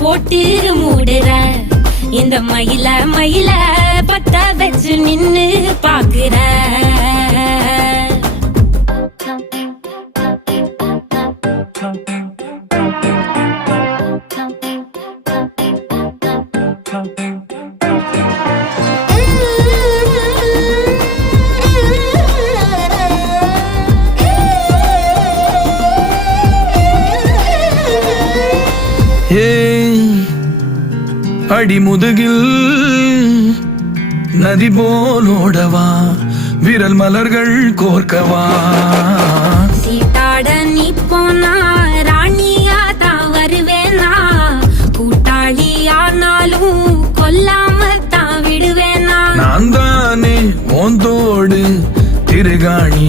போட்டு மூடுற இந்த மயில மயில பத்த வச்சு நின்னு பாக்குற அடிமுதுகில் நதி போலோடவா விரல் மலர்கள் கோர்க்கவா